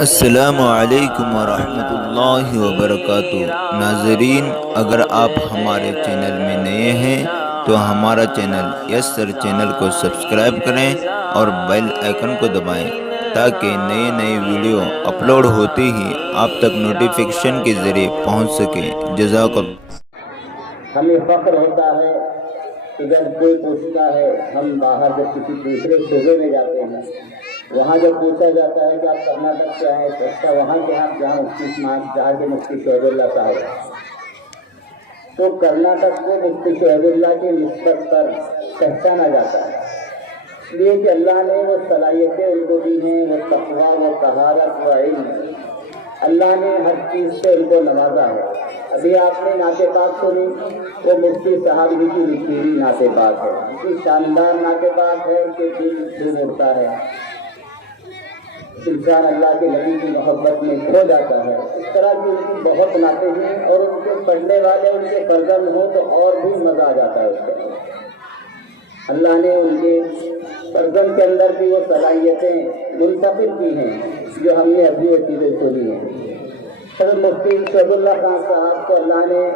السلام علیکم ورحمۃ اللہ وبرکاتہ۔ ناظرین، اگر آپ ہمارے چینل میں نئے ہیں تو ہمارا چینل یس سر چینل کو سبسکرائب کریں اور بیل آئیکن کو دبائیں تاکہ نئے نئے ویڈیو اپلوڈ ہوتے ہی آپ تک نوٹیفیکیشن کے ذریعے پہنچ سکیں۔ جزاک اللہ۔ ہمیں فخر ہوتا ہے کہ جب کوئی پوچھتا ہے، ہم باہر جب کسی دوسرے صوبے میں جاتے ہیں، وہاں جب پوچھا جاتا ہے کہ آپ کرناٹک سے آئے تو اچھا وہاں کے آپ جہاں جہاں کے مفتی شعیب اللہ صاحب، تو کرناٹک کو مفتی شعیب اللہ کی نسبت پر پہچانا جاتا ہے، اس لیے کہ اللہ نے وہ صلاحیتیں ان کو دی ہیں، وہ تقویٰ، وہ طہارت، وہ علم، اللہ نے ہر چیز سے ان کو نوازا ہے۔ ابھی آپ نے نعت پاک سنی، وہ مفتی صاحب ہی کی لکھی ہوئی نعت پاک ہے، اتنی شاندار نعت پاک ہے کہ دل جھوم اٹھتا ہے، انسان اللہ کے نبی کی محبت میں کھو جاتا ہے۔ اس طرح کی ان کی بہت نعتیں ہیں، اور ان کے پڑھنے والے ان کے فرزند ہوں تو اور بھی مزہ آ جاتا ہے اس کے اندر۔ اللہ نے ان کے فرزند کے اندر بھی وہ صلاحیتیں منتقل کی ہیں جو ہم نے ابھی وہ چیزیں سنی ہیں۔ حضرت مفتی شعیب اللہ خان صاحب کو اللہ نے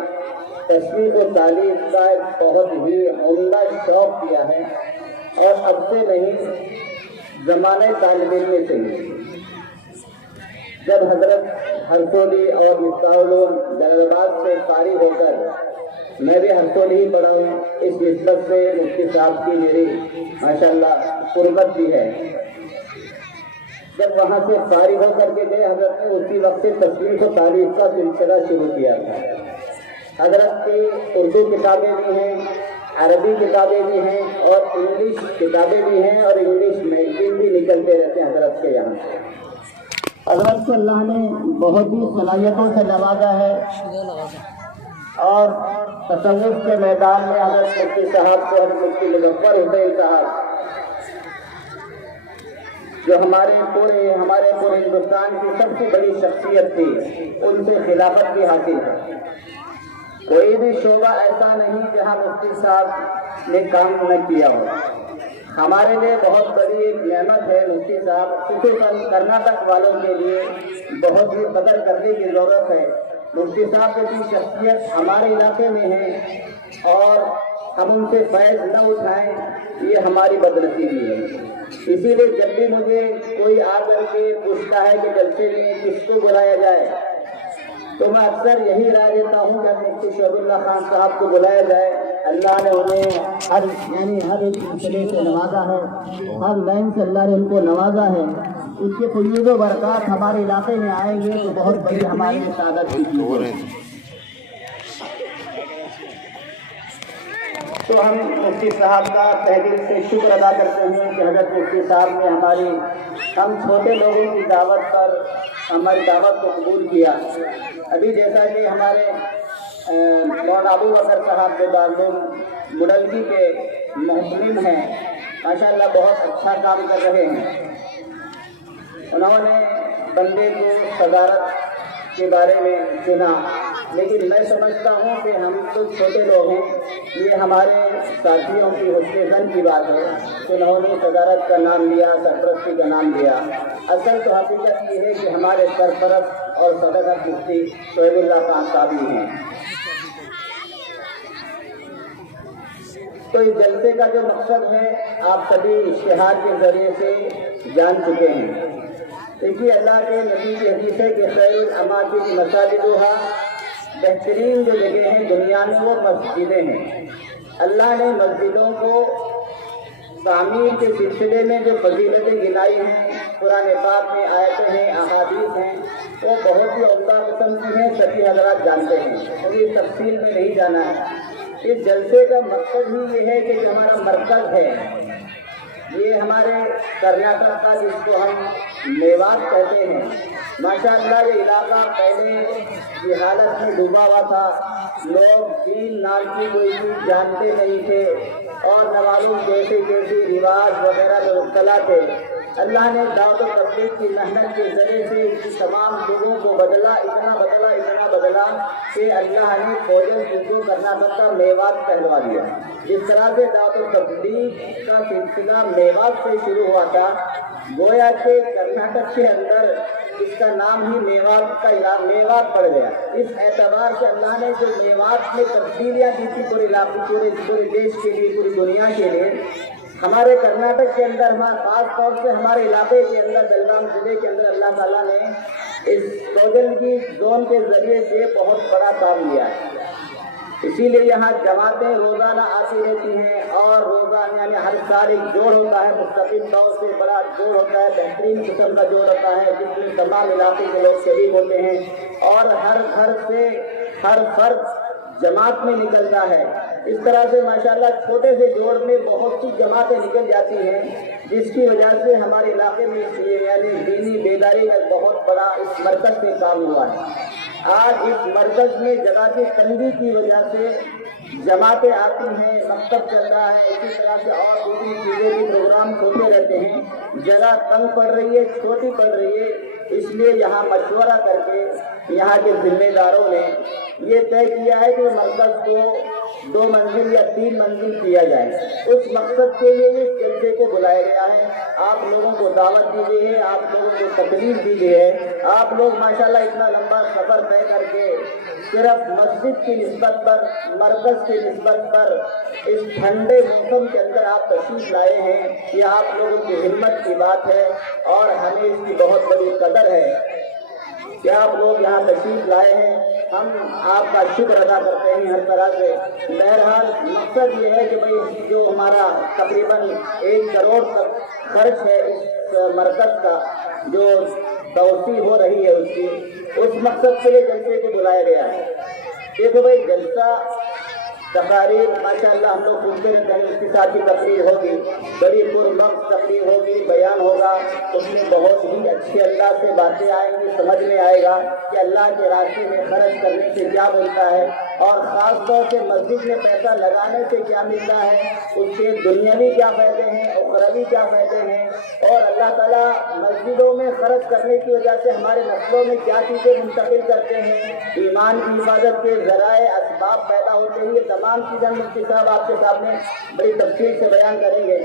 تشریح و تعلیم کا ایک بہت ہی عمدہ شوق دیا ہے، اور اب سے نہیں، زمانۂ طالب علم سے ہی جب حضرت ہرسولی اور مفتاح العلوم جلال آباد سے فارغ ہو کر، میں بھی ہرسولی ہی پڑھا ہوں، اس نسبت سے مفتی صاحب کی میری ماشاءاللہ قربت بھی ہے، جب وہاں سے فارغ ہو کر کے گئے حضرت نے اسی وقت سے تشریح و تعلیم کا سلسلہ شروع کیا تھا۔ حضرت کی اردو کتابیں بھی ہیں، عربی کتابیں بھی ہیں، اور انگلش کتابیں بھی ہیں، اور انگلش میگزین بھی نکلتے رہتے ہیں حضرت کے یہاں سے۔ حضرت کو اللہ نے بہت ہی صلاحیتوں سے نوازا ہے، اور تصوف کے میدان میں حضرت مفتی صاحب کو حضرت مفتی مظفر حسین صاحب، جو ہمارے پورے ہندوستان کی سب سے بڑی شخصیت تھی، ان سے خلافت بھی حاصل ہے۔ کوئی بھی شعبہ ایسا نہیں جہاں مفتی صاحب نے کام نہ کیا ہو۔ ہمارے لیے بہت بڑی ایک نعمت ہے مفتی صاحب، خصوصاً کرناٹک والوں کے لیے بہت ہی قدر کرنے کی ضرورت ہے۔ مفتی صاحب جیسی شخصیت ہمارے علاقے میں ہے، اور ہم ان سے فیض نہ اٹھائیں یہ ہماری بدنصیبی ہے۔ اسی لیے جب بھی مجھے کوئی آ کر کے پوچھتا ہے کہ جلسے میں کس کو بلایا جائے، تو میں اکثر یہی رائے دیتا ہوں کہ مفتی شعیب اللہ خان صاحب کو بلایا جائے۔ اللہ نے انہیں ہر ایک سلسلے سے نوازا ہے، ہر لائن سے اللہ نے ان کو نوازا ہے۔ اس کے فیوز و برکات ہمارے علاقے میں آئیں گے تو بہت بڑی ہماری سعادت کی چیز ہے۔ تو ہم مفتی صاحب کا تہ دل سے شکر ادا کرتے ہیں کہ حضرت مفتی صاحب نے ہم چھوٹے لوگوں کی دعوت پر ہماری دعوت کو قبول کیا۔ ابھی جیسا کہ ہمارے مولانا ابو بکر صاحب جو دارالعلوم مڈلگی کے محتمم ہیں، ماشاءاللہ بہت اچھا کام کر رہے ہیں۔ انہوں نے بندے کو صدارت کے بارے میں سنا، لیکن میں سمجھتا ہوں کہ ہم تو چھوٹے لوگ ہیں، یہ ہمارے ساتھیوں کی حسن ظن کی بات ہے کہ انہوں نے صدارت کا نام لیا، سرپرستی کا نام لیا۔ اصل تو حقیقت یہ ہے کہ ہمارے سرپرست اور صدر مفتی شعیب اللہ خان صاحب ہیں۔ تو اس جلسے کا جو مقصد ہے آپ سبھی اشتہار کے ذریعے سے جان چکے ہیں۔ دیکھیے اللہ کے نبی کی حدیث ہے کہ خیر الاماکن مساجدھا، بہترین جو جگہ ہیں دنیا میں وہ مسجدیں ہیں۔ اللہ نے مسجدوں کو تعمیر کے سلسلے میں جو فضیلتیں گنائی ہیں، قرآن پاک میں آیتیں ہیں، احادیث ہیں، وہ بہت ہی عمدہ قسم کی ہیں، سبھی حضرات جانتے ہیں، کوئی تفصیل میں نہیں جانا ہے۔ اس جلسے کا مقصد ہی یہ ہے کہ جو ہمارا مرکز ہے، یہ ہمارے کرناٹک کا جس کو ہم میوات کہتے ہیں، ماشاءاللہ یہ علاقہ پہلے جہالت میں ڈوبا ہوا تھا، لوگ دین نام کی کوئی چیز جانتے نہیں تھے، اور نوالوں جیسے رواج وغیرہ میں مبتلا تھے۔ اللہ نے دعوت و تبلیغ کی محنت کے ذریعے سے کہ تمام لوگوں کو بدلا کہ اللہ نے فوجن کو کرناٹک کا میوات کہلوا دیا۔ جس طرح سے دعوت التبلیغ کا سلسلہ میوات سے شروع ہوا تھا، گویا کہ کرناٹک کے اندر اس کا نام ہی میوات کا علاقہ میوات پڑ گیا۔ اس اعتبار سے اللہ نے جو میوات میں تبدیلیاں دی تھی پورے علاقے پورے دیش کے لیے، پوری دنیا کے لیے، ہمارے کرناٹک کے اندر خاص طور سے ہمارے علاقے کے اندر بلرام ضلع کے اندر اللہ تعالیٰ نے اس کوجلگی زون کے ذریعے سے بہت بڑا کام کیا ہے۔ اسی لیے یہاں جماعتیں روزانہ آتی رہتی ہیں اور روزانہ یعنی ہر سال ایک جوڑ ہوتا ہے، مستقل طور سے بڑا جوڑ ہوتا ہے، بہترین قسم کا جوڑ ہوتا ہے جس میں تمام علاقے کے لوگ شریک ہوتے ہیں اور ہر گھر سے ہر فرد جماعت میں نکلتا ہے۔ اس طرح سے ماشاءاللہ چھوٹے سے جوڑ میں بہت سی جماعتیں نکل جاتی ہیں، جس کی وجہ سے ہمارے علاقے میں یعنی دینی بیداری کا بہت بڑا اس مرکز سے کام ہوا ہے۔ آج اس مرکز میں جگہ کی تنگی کی وجہ سے جماعتیں آتی ہیں، مکتب چل رہا ہے، اسی طرح سے اور دوسری چیزیں بھی پروگرام ہوتے رہتے ہیں، جگہ تنگ پڑ رہی ہے، چھوٹی پڑ رہی ہے، اس لیے یہاں مشورہ کر کے یہاں کے ذمہ داروں نے یہ طے کیا ہے کہ مرکز کو 2 منزل یا 3 منزل کیا جائے۔ اس مقصد کے لیے اس جلسے کو بلایا گیا ہے۔ آپ لوگوں کو دعوت دی گئی ہے، آپ لوگوں کو تکلیف دی گئی ہے۔ آپ لوگ ماشاءاللہ اتنا لمبا سفر طے کر کے صرف مسجد کی نسبت پر، مرکز کی نسبت پر اس ٹھنڈے موسم کے اندر آپ تشریف لائے ہیں، یہ آپ لوگوں کی ہمت کی بات ہے اور ہمیں اس کی بہت بڑی قدر ہے کہ آپ لوگ یہاں تشریف لائے ہیں۔ ہم آپ کا شکر ادا کرتے ہیں ہر طرح سے۔ بہرحال مقصد یہ ہے کہ بھئی جو ہمارا تقریباً 1 کروڑ تک خرچ ہے اس مرکز کا، جو توسیع ہو رہی ہے اس مقصد سے یہ جلسے کو بلایا گیا ہے۔ دیکھو بھئی جلسہ تقاریر ماشاءاللہ ہم لوگ سنتے رہتے ہیں، اس کے ساتھ ہی تقریر ہوگی، بڑی پرمغز تقریر ہوگی، بیان ہوگا، اس میں بہت ہی اچھے اللہ سے باتیں آئیں گی، سمجھ میں آئے گا کہ اللہ کے راستے میں خرچ کرنے سے کیا ملتا ہے اور خاص طور سے مسجد میں پیسہ لگانے سے کیا ملتا ہے، اس سے دنیاوی کیا فائدے ہیں، اخروی کیا فائدے ہیں، اور اللہ تعالیٰ مسجدوں میں خرچ کرنے کی وجہ سے ہمارے نسلوں میں کیا چیزیں منتقل کرتے ہیں، ایمان کی حفاظت کے ذرائع اسباب پیدا ہوتے ہیں، یہ تمام چیزیں مفتی صاحب آپ کے سامنے بڑی تفصیل سے بیان کریں گے۔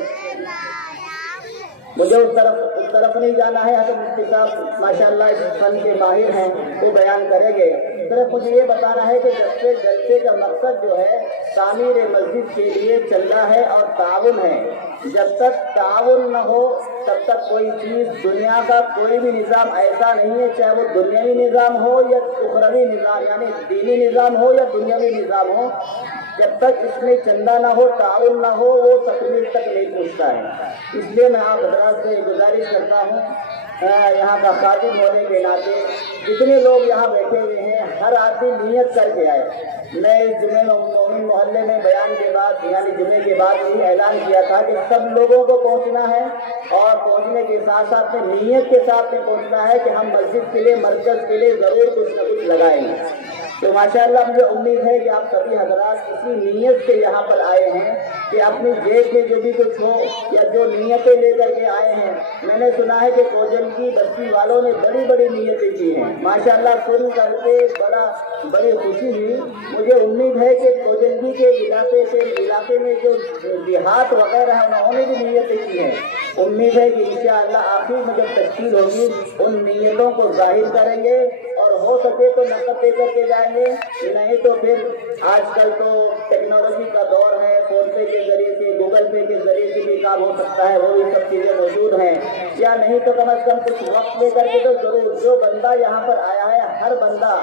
مجھے اس طرف نہیں جانا ہے، حضرت مفتی صاحب ماشاءاللہ اس فن کے ماہر ہیں، وہ بیان کریں گے۔ صرف مجھے یہ بتانا ہے کہ جلسے کا مقصد جو ہے تعمیر مسجد کے لیے چل رہا ہے اور تعاون ہے۔ جب تک تعاون نہ ہو تب تک کوئی چیز، دنیا کا کوئی بھی نظام ایسا نہیں ہے، چاہے وہ دنیاوی نظام ہو یا اخروی نظام یعنی دینی نظام ہو یا دنیاوی نظام ہو، جب تک اس میں چندہ نہ ہو، تعاون نہ ہو، وہ تکمیل تک نہیں پہنچتا ہے۔ اس لیے میں آپ حضرات سے گزارش کرتا ہوں، یہاں کا خادم ہونے کے ناطے جتنے لوگ یہاں بیٹھے ہوئے ہیں ہر آدمی نیت کر کے آئے۔ میں اس جمعے مومن محلے میں بیان کے بعد یعنی جمعے کے بعد یہ اعلان کیا تھا کہ سب لوگوں کو پہنچنا ہے اور پہنچنے کے ساتھ ساتھ میں نیت کے ساتھ میں پہنچنا ہے کہ ہم مسجد کے لیے، مرکز کے لیے ضرور کچھ نہ کچھ لگائیں گے۔ تو ماشاءاللہ مجھے امید ہے کہ آپ سبھی حضرات اسی نیت سے یہاں پر آئے ہیں کہ اپنی جیب میں جو بھی کچھ ہو یا جو نیتیں لے کر کے آئے ہیں۔ میں نے سنا ہے کہ کوجلگی بستی والوں نے بڑی بڑی نیتیں کی ہیں، ماشاءاللہ سن کر کے بڑی خوشی ہوئی۔ مجھے امید ہے کہ کوجلگی کے علاقے میں جو دیہات وغیرہ ہیں انہوں نے بھی نیتیں کی ہیں۔ امید ہے کہ انشاءاللہ آخر میں جب تشکیل ہوگی ان نیتوں کو ظاہر کریں گے اور ہو سکے تو نقد دے کر کے جائیں گے، نہیں تو پھر آج کل تو ٹیکنالوجی کا دور ہے، فون پے کے ذریعے سے، گوگل پے کے ذریعے سے بھی کام ہو سکتا ہے، وہ یہ سب چیزیں موجود ہیں۔ یا نہیں تو کم از کم کچھ وقت لے کر کے تو ضرور جو بندہ یہاں پر آیا ہے ہر بندہ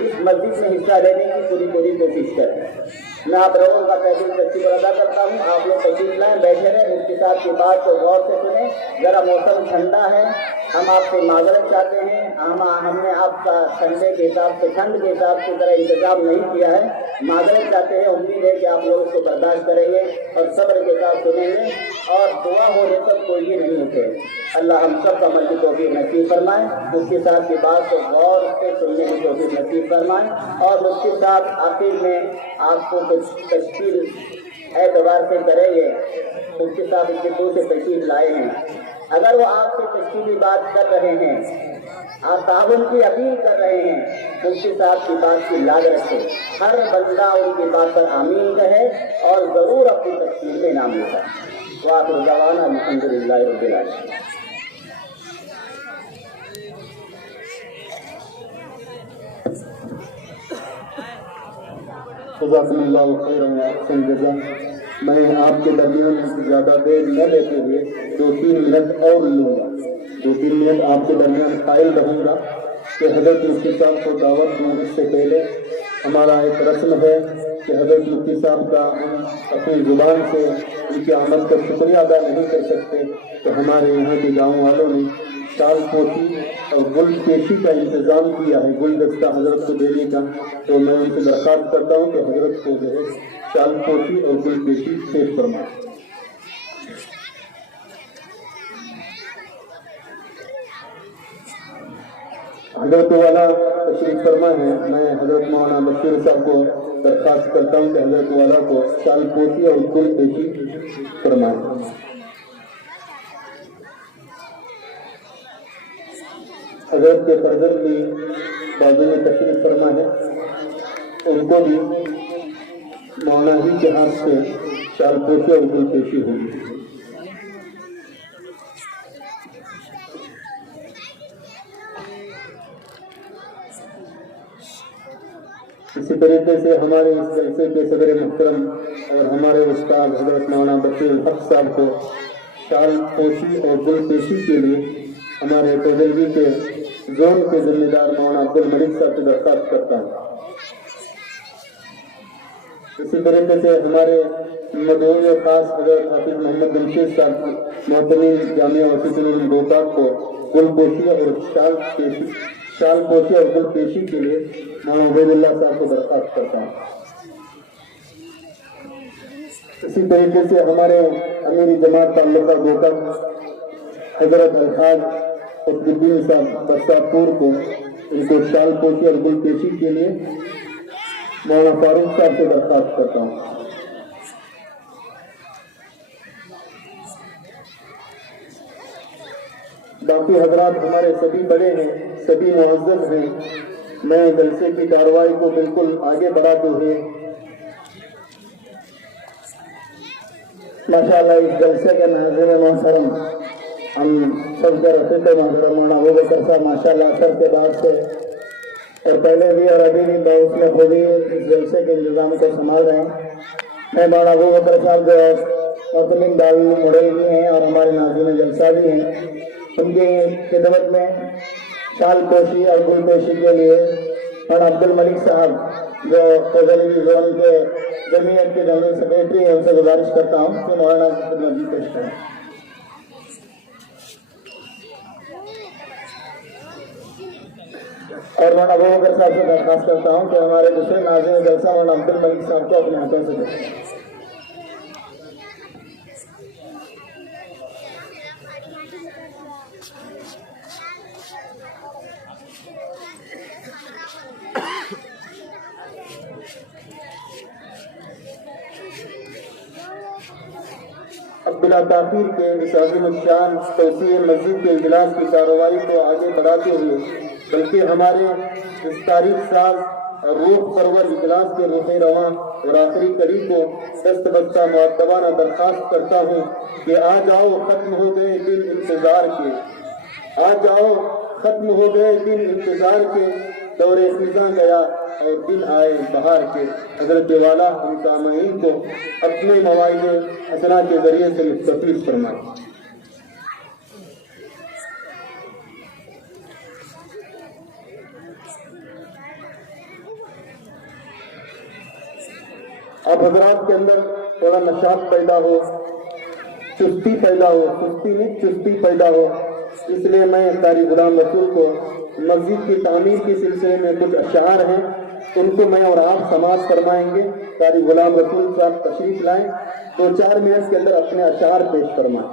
اس مسجد میں حصہ لینے کی پوری کوشش کرے۔ میں آپ لوگوں کا تہہ دل سے شکر ادا کرتا ہوں۔ آپ لوگ تشریف لائیں، بیٹھے رہیں، مفتی صاحب کی بات کو غور سے سنیں۔ ذرا موسم ٹھنڈا ہے، ہم آپ سے معذرت چاہتے ہیں، ہم نے آپ کا ٹھنڈے کے حساب سے، ٹھنڈ کے حساب سے ذرا انتظام نہیں کیا ہے، معذرت چاہتے ہیں۔ امید ہے کہ آپ لوگ اس کو برداشت کریں گے اور صبر کے ساتھ سنیں گے اور دعا ہونے تک کوئی بھی نہیں اٹھے۔ اللہ ہم سب کا عمل کی توفیق نصیب فرمائے، مفتی صاحب کی بات کو غور سے سننے کی توفیق نصیب فرمائے۔ اور مفتی صاحب آخر میں آپ کو کچھ تشکیل اعتبار سے کریں گے۔ مفتی صاحب اتنے دور سے تشریف لائے ہیں، اگر وہ آپ سے اس کی بھی بات کر رہے ہیں اور تعاون کی اپیل کر رہے ہیں، مفتی صاحب کی بات کی لاج رکھے، ہر بندہ ان کی بات پر آمین کہے اور ضرور اپنی تفصیل میں نام لکھا۔ وآخر دعوانا الحمدللہ رب العالمین۔ جزاکم اللہ خیرا واحسن الجزاء۔ میں آپ کے درمیان زیادہ دیر نہ لیتے ہوئے 2-3 منٹ اور لوں گا، 2-3 منٹ آپ کے درمیان قائل رہوں گا کہ حضرت مفتی صاحب کو دعوت دوں۔ اس سے پہلے ہمارا ایک رسم ہے کہ حضرت مفتی صاحب کا ہم اپنی زبان سے ان کی آمد کا شکریہ ادا نہیں کر سکتے، تو ہمارے یہاں کے گاؤں والوں نے شال پوشی اور گل پیشی کا انتظام کیا ہے، گلدستہ حضرت کو دینے کا، تو میں ان سے درخواست کرتا ہوں کہ حضرت کو جو ہے شال پوشی اور گل پیشی پیش فرمائیں۔ حضرت والا تشریف فرما ہے، میں حضرت مولانا بشیر صاحب کو درخواست کرتا ہوں کہ حضرت والا کو شال پوشی اور گل پیشی فرمائیں۔ حضرت کے فرزند بھی بازو میں تشریف فرما ہے، ان کو بھی مولانا جی کے ہاتھ سے شال پوشی اور گل پیشی ہوگی۔ اسی طریقے سے ہمارے اس جلسے کے صدر محترم اور ہمارے استاد حضرت مولانا بشیر الحق صاحب کو شال پوشی اور گل پیشی کے لیے ہمارے تجربی کے زون کے ذمہ دار مولانا عبد الملک صاحب سے درخواست کرتا ہوں۔ اسی طریقے سے ہمارے مدعو خاص حضرت حافظ محمد جمشید صاحب محتمین جامعہ وسیط العلوم گوکاک کو گل پوشی اور شال پوشی اور گل پیشی کے لیے مولانا عبید اللہ صاحب کو درخواست کرتا ہوں۔ اسی طریقے سے ہمارے امیری جماعت تعلقہ گوکاک حضرت الحاج قطب الدین صاحب برساتپور کو ان کو شال پوشی اور گل پیشی کے لیے مولانا فاروق صاحب سے درخواست کرتا ہوں۔ باقی حضرات ہمارے سبھی بڑے ہیں، سبھی معزز ہیں، میں جلسے کی کارروائی کو بالکل آگے بڑھاتے ہوئے ماشاءاللہ اس جلسے کے ناظرین محترم ہم سب کے رفیق محترم مولانا ابوبکر صاحب ماشاءاللہ سر کے بعد سے اور پہلے بھی اور ابھی بھی بہت میں خوبی اس جلسے کے انتظام کو سنبھال رہے ہیں۔ میں مولانا ابوبکر صاحب جو محتمین دارالعلوم مڑئی بھی ہیں اور ہمارے ناظرین جلسہ بھی ہیں، ان کی خدمت میں شال پوشی اور گل پیشی کے لیے مولانا عبد الملک صاحب جو فضلی زون کے جمعیت کے جنرل سیکرٹری ہیں، ان سے گزارش کرتا ہوں کہ مولانا کی خدمت بھی پیش کریں۔ اور مولانا ابوبکر صاحب سے درخواست کرتا ہوں کہ ہمارے دوسرے ناظرین جلسہ مولانا عبد الملک صاحب کو اپنے ہاتھوں سے دیں۔ اب بلا تاخیر کے اس عظیم الشان توسیع مسجد کے اجلاس کی کارروائی کو آگے بڑھاتے ہوئے بلکہ ہمارے اس تاریخ ساز اور روح پرور اجلاس کے روح رواں اور آخری کڑی کو دست بستہ معتبانہ درخواست کرتا ہوں کہ آ جاؤ ختم ہو گئے دن انتظار کے، آ جاؤ ختم ہو گئے دن انتظار کے، دور خزاں گیا اور دن آئے بہار کے۔ حضرت والا ہم سامعین کو اپنے مواعظ حسنہ کے ذریعے سے مستفیض فرمائے۔ اب حضرات کے اندر تھوڑا نشاط پیدا ہو، چستی پیدا ہو، سستی نہیں چستی پیدا ہو، اس لیے میں قاری غلام رسول کو مسجد کی تعمیر کے سلسلے میں کچھ اشعار ہیں، ان کو میں اور آپ سماعت فرمائیں گے۔ قاری غلام رسول صاحب تشریف لائیں، 2-4 منٹ کے اندر اپنے اشعار پیش فرمائیں۔